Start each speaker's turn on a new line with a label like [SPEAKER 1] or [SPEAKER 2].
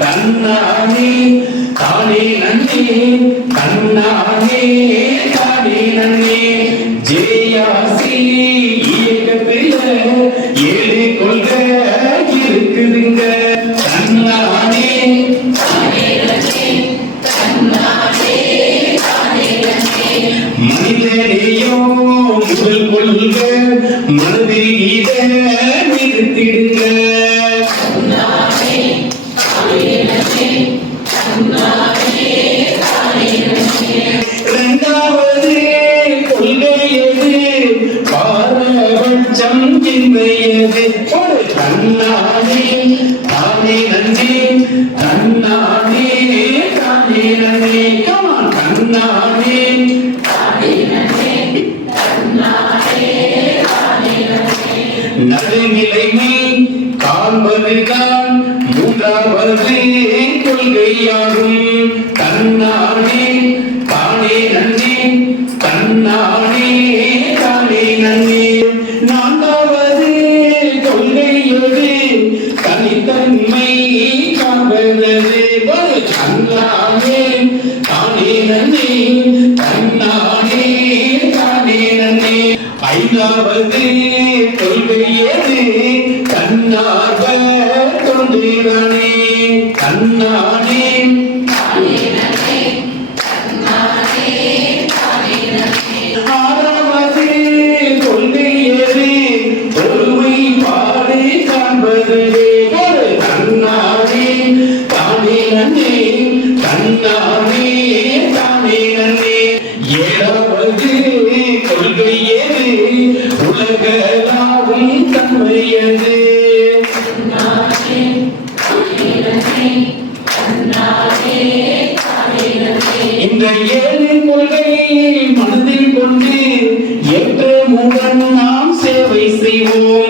[SPEAKER 1] தன்னானே தானே நன்னே தன்னானே தானே நன்னே ஜேயாசி இயக்கத்தில் ஏழு கொள்கை இருக்குதுங்க. தன்னானே மனிதனையோ முதல் கொள்க மனதில் சிந்தையது ஒரு தானே நன்றி தன்னானே தானே நன்றி கமான் தன்னானே நடுநிலைமை காண்பதுதான் மூன்றாவது கொள்கையாகும். தன்னானே தானே நன்றி தன்னானே தனித்தன்மை காண்பது ஒரு தன்னானே தானே நன்றி தன்னானே தானே நன்றி. ஐந்தாவது கொள்கையது நன்னே தன்னானே தானே நன்னே. ஏழாவது கொள்கையது உலகளாவும் தன்மையது. இந்த ஏழு கொள்கையை மனதில் கொண்டு என்ற மூடன் நாம் சேவை செய்வோம்.